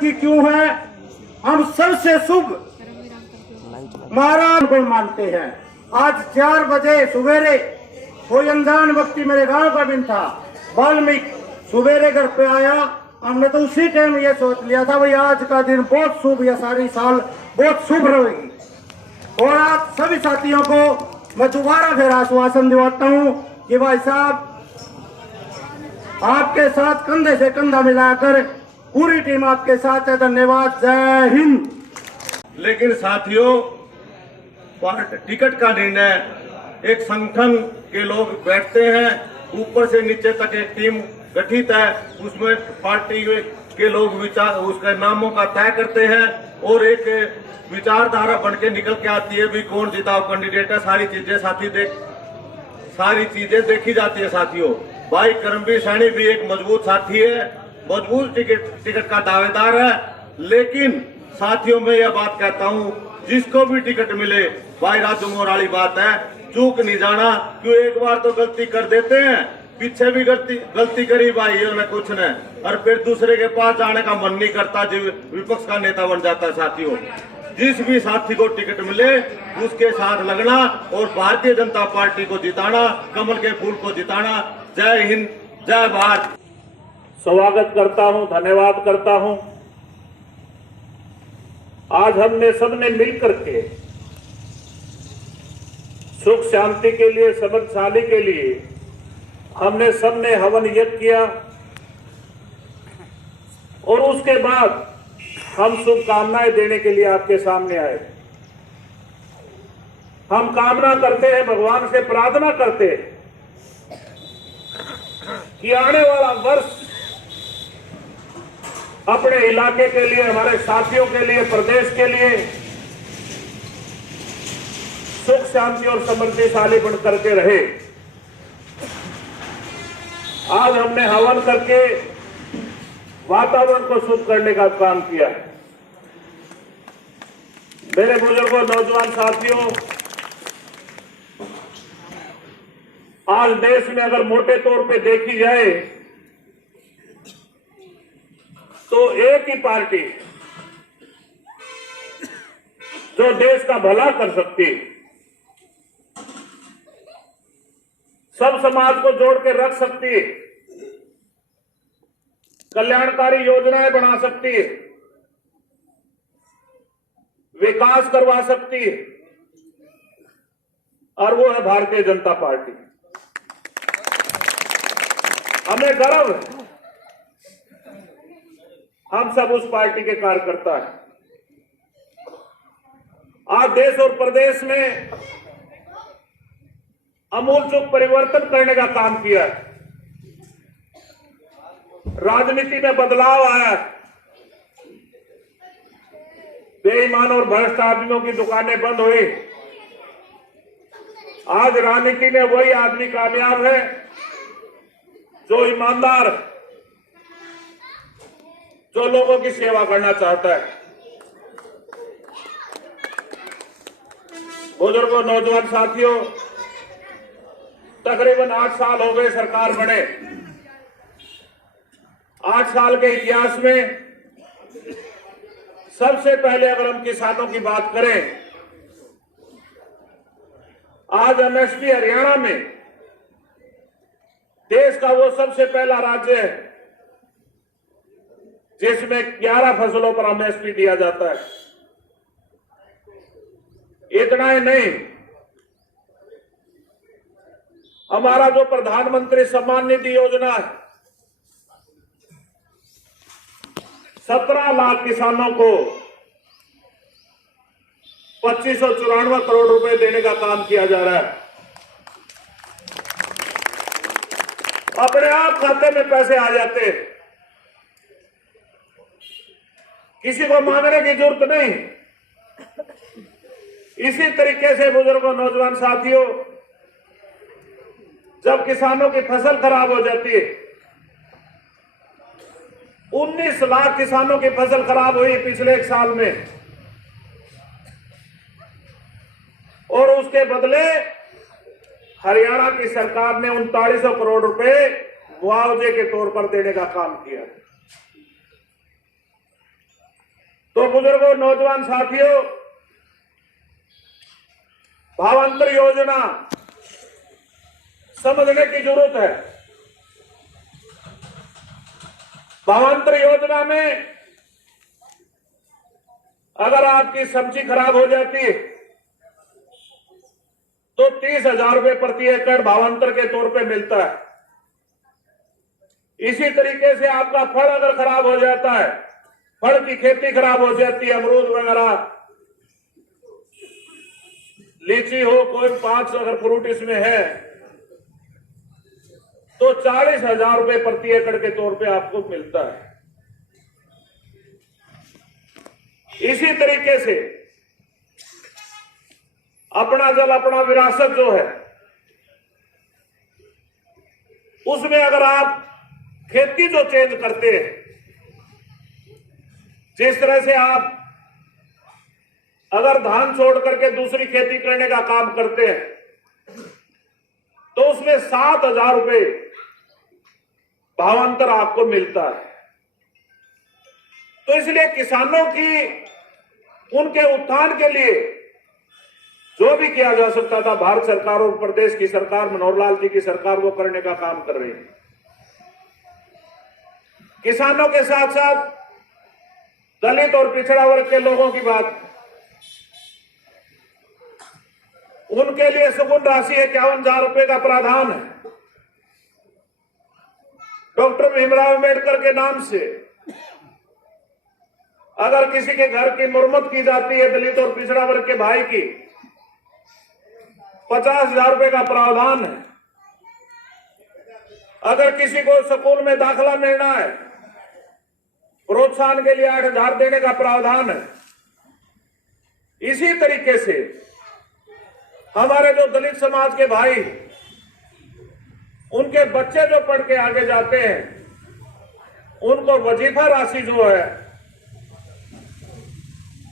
की क्यों है? हम सबसे शुभ महाराज को मानते हैं। आज 4 बजे सवेरे कोई अनजान व्यक्ति मेरे गांव का दिन था, वाल्मीकि सवेरे घर पे आया। हमने तो उसी टाइम ये सोच लिया था भाई आज का दिन बहुत शुभ, या सारी साल बहुत शुभ रहेगी। और आज सभी साथियों को मैं दोबारा फिर आश्वासन दिलाता हूँ कि भाई साहब आपके साथ कंधे से कंधा मिलाकर पूरी टीम आपके साथ है। धन्यवाद, जय हिंद। लेकिन साथियों, टिकट का निर्णय एक संगठन के लोग बैठते हैं, ऊपर से नीचे तक एक टीम गठित है, उसमें पार्टी के लोग विचार उसके नामों का तय करते हैं और एक विचारधारा बन के निकल के आती है भी कौन जिताओ कैंडिडेट है। सारी चीजें देखी जाती है साथियों। भाई करमवीर सैनी भी एक मजबूत साथी है, मजबूत टिकट का दावेदार है। लेकिन साथियों में यह बात कहता हूँ, जिसको भी टिकट मिले भाई राजू मोराली बात है, चूक नहीं जाना। क्यों एक बार तो गलती कर देते हैं, पीछे भी गलती करी भाई ने कुछ ने, और फिर दूसरे के पास जाने का मन नहीं करता, जो विपक्ष का नेता बन जाता है। साथियों, जिस भी साथी को टिकट मिले उसके साथ लगना और भारतीय जनता पार्टी को जिताना, कमल के फूल को जिताना। जय हिंद, जय भारत। स्वागत करता हूं, धन्यवाद करता हूं। आज हमने सबने मिलकर के सुख शांति के लिए, समृद्धशाली के लिए हमने सबने हवन यज्ञ किया और उसके बाद हम शुभकामनाएं देने के लिए आपके सामने आए। हम कामना करते हैं, भगवान से प्रार्थना करते हैं कि आने वाला वर्ष अपने इलाके के लिए, हमारे साथियों के लिए, प्रदेश के लिए सुख शांति और समृद्धिशाली बन करके रहे। आज हमने हवन करके वातावरण को शुभ करने का काम किया है। मेरे बुजुर्गों, नौजवान साथियों, आज देश में अगर मोटे तौर पे देखी जाए तो एक ही पार्टी जो देश का भला कर सकती है, सब समाज को जोड़ के रख सकती है, कल्याणकारी योजनाएं बना सकती है, विकास करवा सकती है, और वो है भारतीय जनता पार्टी। हमें गर्व है, हम सब उस पार्टी के कार्यकर्ता हैं। आज देश और प्रदेश में आमूलचूल परिवर्तन करने का काम किया है। राजनीति में बदलाव आया, बेईमान और भ्रष्ट आदमियों की दुकानें बंद हुई। आज राजनीति में वही आदमी कामयाब है जो ईमानदार, जो लोगों की सेवा करना चाहता है। बुजुर्गों, नौजवान साथियों, तकरीबन 8 साल हो गए सरकार बने। 8 साल के इतिहास में सबसे पहले अगर हम किसानों की बात करें, आज एमएसपी हरियाणा में देश का वो सबसे पहला राज्य है जिसमें 11 फसलों पर एमएसपी दिया जाता है। इतना ही नहीं, हमारा जो प्रधानमंत्री सम्मान निधि योजना है, 17 लाख किसानों को 2594 करोड़ रुपए देने का काम किया जा रहा है। अपने आप खाते में पैसे आ जाते हैं, किसी को मांगने की जरूरत नहीं। इसी तरीके से बुजुर्गों, नौजवान साथियों, जब किसानों की फसल खराब हो जाती है, 19 लाख किसानों की फसल खराब हुई पिछले 1 साल में, और उसके बदले हरियाणा की सरकार ने 3900 करोड़ रुपए मुआवजे के तौर पर देने का काम किया। तो बुजुर्गों, नौजवान साथियों, भावांतर योजना समझने की जरूरत है। भावांतर योजना में अगर आपकी सब्जी खराब हो जाती है तो 30,000 रुपए प्रति एकड़ भावांतर के तौर पे मिलता है। इसी तरीके से आपका फल अगर खराब हो जाता है, फल की खेती खराब हो जाती है, अमरूद वगैरह, लीची हो, कोई 5 अगर फ्रूट इसमें है, तो 40,000 रुपए प्रति एकड़ के तौर पे आपको मिलता है। इसी तरीके से अपना जल, अपना विरासत जो है, उसमें अगर आप खेती जो चेंज करते हैं, जिस तरह से आप अगर धान छोड़ करके दूसरी खेती करने का काम करते हैं तो उसमें 7,000 रुपए भावांतर आपको मिलता है। तो इसलिए किसानों की, उनके उत्थान के लिए जो भी किया जा सकता था, भारत सरकार और प्रदेश की सरकार, मनोहर लाल जी की सरकार, वो करने का काम कर रही है। किसानों के साथ साथ दलित और पिछड़ा वर्ग के लोगों की बात, उनके लिए सगुन राशि 51,000 रुपए का प्रावधान है। डॉक्टर भीमराव अम्बेडकर के नाम से अगर किसी के घर की मरम्मत की जाती है, दलित और पिछड़ा वर्ग के भाई की, 50,000 रुपए का प्रावधान है। अगर किसी को स्कूल में दाखिला मिलना है, प्रोत्साहन के लिए 8,000 देने का प्रावधान है। इसी तरीके से हमारे जो दलित समाज के भाई, उनके बच्चे जो पढ़ के आगे जाते हैं, उनको वजीफा राशि जो है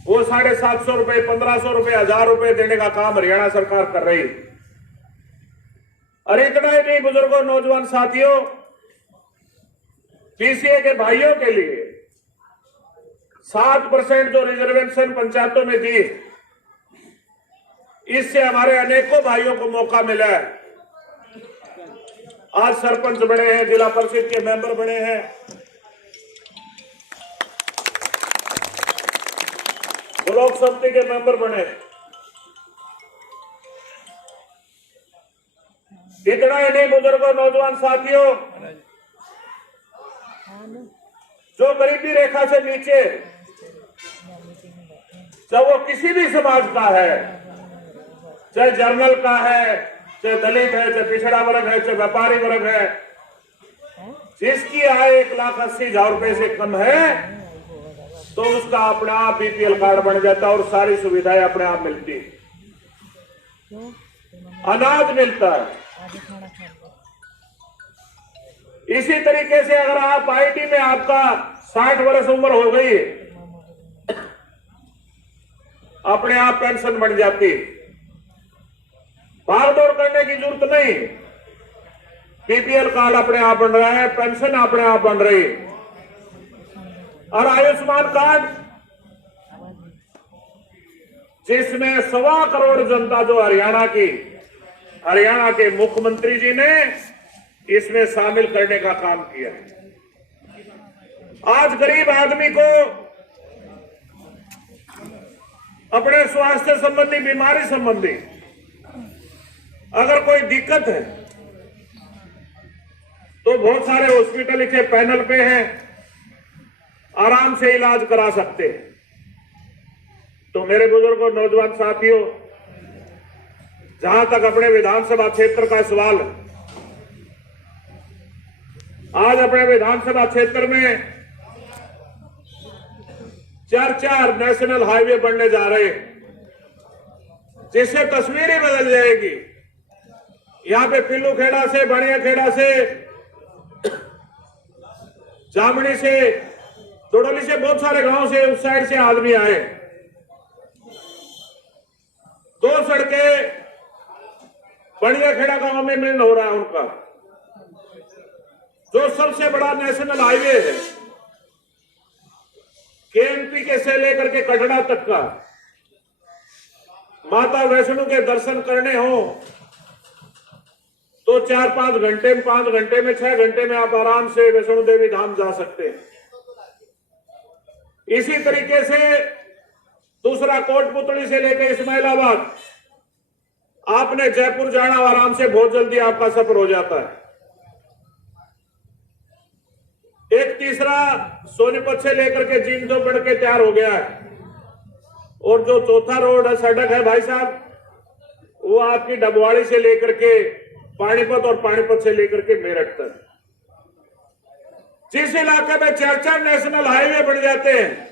वो 750 रुपए, 1,500 रुपए, 1,000 रुपए देने का काम हरियाणा सरकार कर रही है। और इतना ही नहीं बुजुर्गों, नौजवान साथियों, पीसीए के भाइयों के लिए 7% जो रिजर्वेशन पंचायतों में दी, इससे हमारे अनेकों भाइयों को मौका मिला है। आज सरपंच बने हैं, जिला परिषद के मेंबर बने हैं, ब्लॉक समिति के मेंबर बने। इतना ही नहीं बुजुर्गों, नौजवान साथियों, जो गरीबी रेखा से नीचे, चाहे वो किसी भी समाज का है, चाहे जर्नल का है, चाहे दलित है, चाहे पिछड़ा वर्ग है, चाहे व्यापारी वर्ग है, जिसकी आय 1,80,000 रुपए से कम है, तो उसका अपने आप बीपीएल कार्ड बन जाता है और सारी सुविधाएं अपने आप मिलती है। अनाज मिलता है। इसी तरीके से अगर आप आईटी में, आपका 60 वर्ष उम्र हो गई, अपने आप पेंशन बन जाती, भाग दौड़ करने की जरूरत नहीं, बीपीएल कार्ड अपने आप बन रहा है, पेंशन अपने आप बन रही है। और आयुष्मान कार्ड, जिसमें 1.25 करोड़ जनता जो हरियाणा की, हरियाणा के मुख्यमंत्री जी ने इसमें शामिल करने का काम किया। आज गरीब आदमी को अपने स्वास्थ्य संबंधी, बीमारी संबंधी अगर कोई दिक्कत है तो बहुत सारे हॉस्पिटल के पैनल पे हैं, आराम से इलाज करा सकते हैं। तो मेरे बुजुर्गों, नौजवान साथियों, जहां तक अपने विधानसभा क्षेत्र का सवाल है, आज अपने विधानसभा क्षेत्र में 4 नेशनल हाईवे बनने जा रहे हैं, जिससे तस्वीर ही बदल जाएगी। यहां पे पिल्लू खेड़ा से, बनिया खेड़ा से, जामनी से, दोडोली से, बहुत सारे गांव से, उस साइड से आदमी आए। 2 सड़कें बनिया खेड़ा गांव में मिलन हो रहा है उनका, जो सबसे बड़ा नेशनल हाईवे है। केएमपी के से लेकर के कटरा तक का माता वैष्णो के दर्शन करने हो तो 4-5 घंटे में, 5 घंटे में, 6 घंटे में आप आराम से वैष्णो देवी धाम जा सकते हैं। इसी तरीके से दूसरा कोटपुतली से लेकर इस्माइलाबाद आपने जयपुर जाना, आराम से बहुत जल्दी आपका सफर हो जाता है। एक तीसरा सोनीपत से लेकर के जींद बढ़ के तैयार हो गया है। और जो चौथा रोड है, सड़क है भाई साहब, वो आपकी डबवाड़ी से लेकर के पानीपत और पानीपत से लेकर के मेरठ तक। जिस इलाके में 4-4 नेशनल हाईवे बन जाते हैं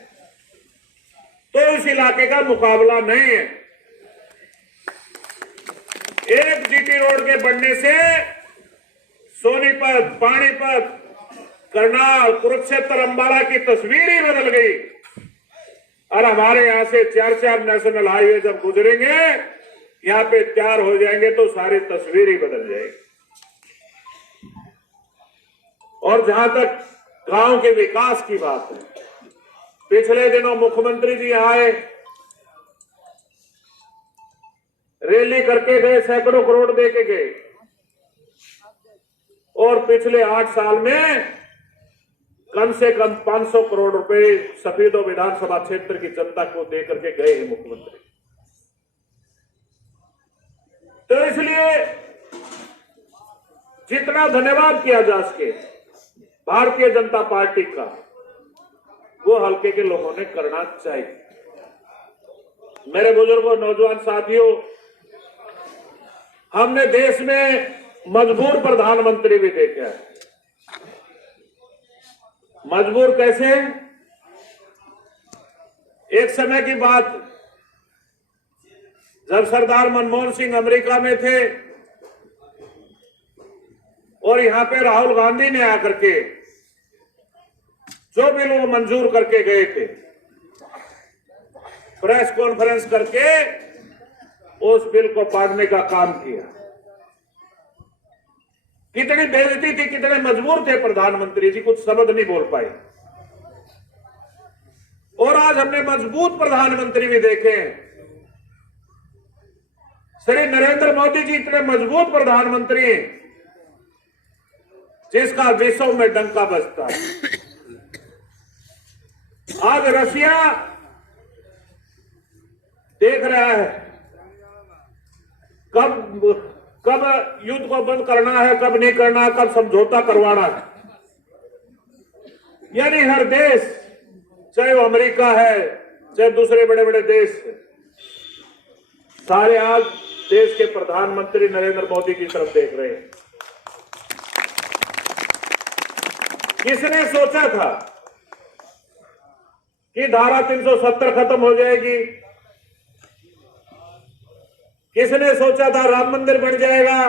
तो इस इलाके का मुकाबला नहीं है। एक जीटी रोड के बनने से सोनीपत, पानीपत, करनाल, कुरुक्षेत्र, अंबाला की तस्वीर ही बदल गई। और हमारे यहां से 4-4 नेशनल हाईवे जब गुजरेंगे, यहां पे तैयार हो जाएंगे तो सारी तस्वीर ही बदल जाएगी। और जहां तक गांव के विकास की बात है, पिछले दिनों मुख्यमंत्री जी आए, रैली करके गए, सैकड़ों करोड़ दे के गए। और पिछले 8 साल में कम से कम 500 करोड़ रुपए सफेदो विधानसभा क्षेत्र की जनता को दे करके गए हैं मुख्यमंत्री। तो इसलिए जितना धन्यवाद किया जा सके भारतीय जनता पार्टी का, वो हल्के के लोगों ने करना चाहिए। मेरे बुजुर्गों, नौजवान साथियों, हमने देश में मजबूर प्रधानमंत्री भी देखे हैं। मजबूर कैसे? एक समय की बात, जब सरदार मनमोहन सिंह अमेरिका में थे और यहां पे राहुल गांधी ने आकर के जो बिल वो मंजूर करके गए थे, प्रेस कॉन्फ्रेंस करके उस बिल को पाड़ने का काम किया। कितनी बेइज्जती थी, कितने मजबूर थे प्रधानमंत्री जी, कुछ शब्द नहीं बोल पाए। और आज हमने मजबूत प्रधानमंत्री भी देखे हैं। श्री नरेंद्र मोदी जी इतने मजबूत प्रधानमंत्री हैं जिसका विश्व में डंका बजता है। आज रशिया देख रहा है कब युद्ध को बंद करना है, कब नहीं करना है, कब समझौता करवाना है। यानी हर देश, चाहे वो अमेरिका है, चाहे दूसरे बड़े बड़े देश, सारे आज देश के प्रधानमंत्री नरेंद्र मोदी की तरफ देख रहे हैं। किसने सोचा था कि धारा 370 खत्म हो जाएगी? किसने सोचा था राम मंदिर बन जाएगा?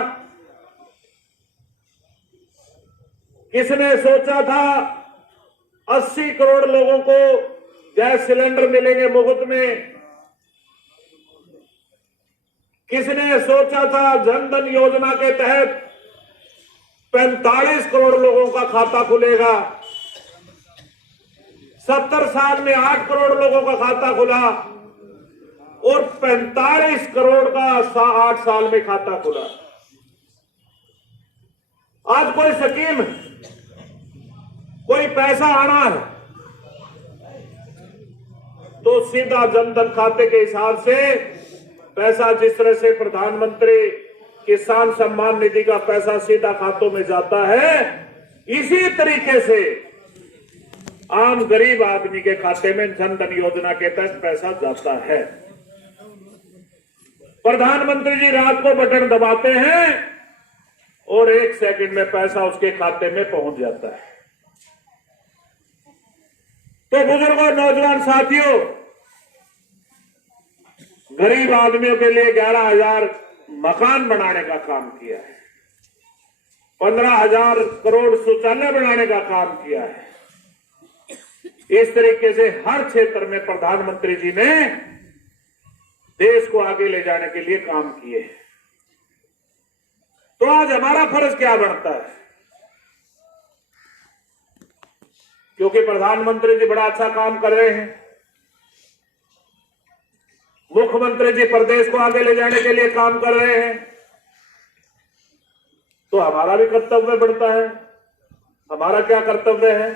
किसने सोचा था 80 करोड़ लोगों को गैस सिलेंडर मिलेंगे मुफ्त में? किसने सोचा था जनधन योजना के तहत 45 करोड़ लोगों का खाता खुलेगा? 70 साल में 8 करोड़ लोगों का खाता खुला और 45 करोड़ का 8 साल में खाता खुला। आज कोई स्कीम, कोई पैसा आना है तो सीधा जनधन खाते के हिसाब से पैसा, जिस तरह से प्रधानमंत्री किसान सम्मान निधि का पैसा सीधा खातों में जाता है, इसी तरीके से आम गरीब आदमी के खाते में जनधन योजना के तहत पैसा जाता है। प्रधानमंत्री जी रात को बटन दबाते हैं और 1 सेकंड में पैसा उसके खाते में पहुंच जाता है। तो बुजुर्गों, नौजवान साथियों, गरीब आदमियों के लिए 11,000 मकान बनाने का काम किया है, 15,000 करोड़ शौचालय बनाने का काम किया है। इस तरीके से हर क्षेत्र में प्रधानमंत्री जी ने देश को आगे ले जाने के लिए काम किए। तो आज हमारा फर्ज क्या बनता है? क्योंकि प्रधानमंत्री जी बड़ा अच्छा काम कर रहे हैं, मुख्यमंत्री जी प्रदेश को आगे ले जाने के लिए काम कर रहे हैं, तो हमारा भी कर्तव्य बढ़ता है। हमारा क्या कर्तव्य है?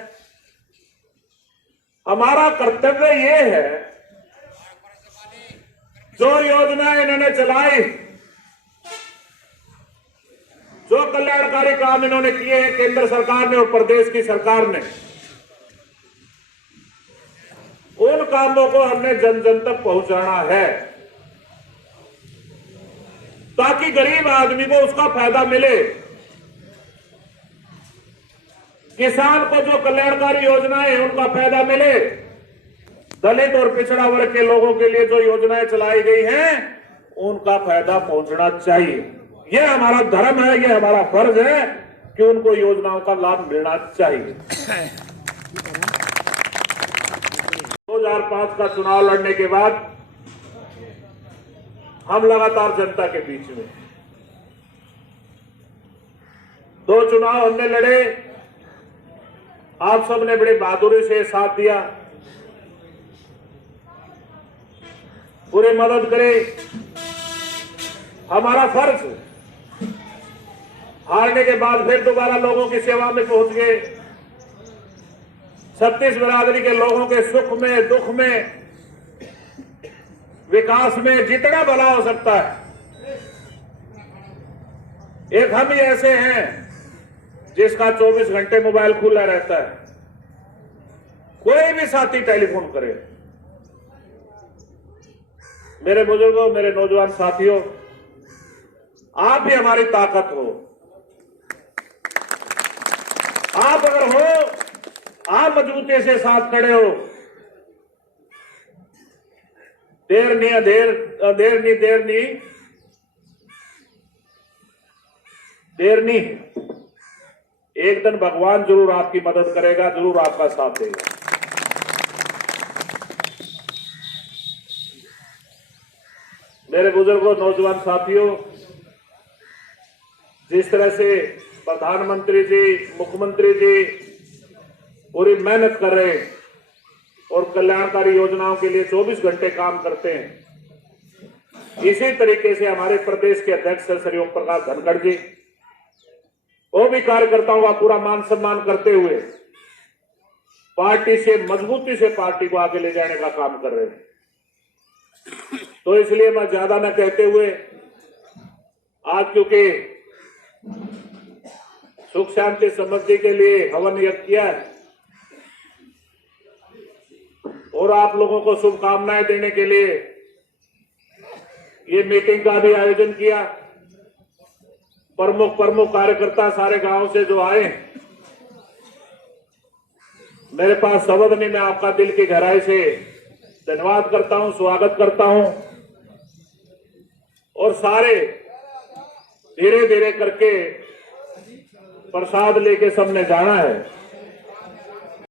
हमारा कर्तव्य ये है, जो योजनाएं इन्होंने चलाई, जो कल्याणकारी काम इन्होंने किए हैं केंद्र सरकार ने और प्रदेश की सरकार ने, उन कामों को हमने जन जन तक पहुंचाना है, ताकि गरीब आदमी को उसका फायदा मिले। किसान को जो कल्याणकारी योजनाएं हैं उनका फायदा मिले, दलित और पिछड़ा वर्ग के लोगों के लिए जो योजनाएं चलाई गई हैं उनका फायदा पहुंचना चाहिए। यह हमारा धर्म है, यह हमारा फर्ज है कि उनको योजनाओं का लाभ मिलना चाहिए। 2005 का चुनाव लड़ने के बाद हम लगातार जनता के बीच में 2 चुनाव हमने लड़े, आप सबने बड़ी बहादुरी से साथ दिया, पूरी मदद करे। हमारा फर्ज, हारने के बाद फिर दोबारा लोगों की सेवा में पहुंच गए, 36 बिरादरी के लोगों के सुख में, दुख में, विकास में जितना भला हो सकता है। एक हम ही ऐसे हैं जिसका 24 घंटे मोबाइल खुला रहता है, कोई भी साथी टेलीफोन करे। मेरे बुजुर्गों, मेरे नौजवान साथियों, आप भी हमारी ताकत हो। आप अगर हो, आप मजबूती से साथ खड़े हो, देर नहीं, एक दिन भगवान जरूर आपकी मदद करेगा, जरूर आपका साथ देगा। मेरे बुजुर्गों, नौजवान साथियों, जिस तरह से प्रधानमंत्री जी, मुख्यमंत्री जी पूरी मेहनत कर रहे हैं और कल्याणकारी योजनाओं के लिए 24 घंटे काम करते हैं, इसी तरीके से हमारे प्रदेश के अध्यक्ष श्री ओम प्रकाश धनखड़ जी, वो भी कार्यकर्ताओं का पूरा मान सम्मान करते हुए पार्टी से मजबूती से पार्टी को आगे ले जाने का काम कर रहे हैं। तो इसलिए मैं ज्यादा न कहते हुए, आज क्योंकि सुख शांति समृद्धि के लिए हवन यज्ञ किया है और आप लोगों को शुभकामनाएं देने के लिए ये मीटिंग का भी आयोजन किया। प्रमुख कार्यकर्ता सारे गांव से जो आए, मेरे पास शब्द नहीं, मैं आपका दिल की गहराई से धन्यवाद करता हूं, स्वागत करता हूं। और सारे धीरे धीरे करके प्रसाद लेके सबने जाना है।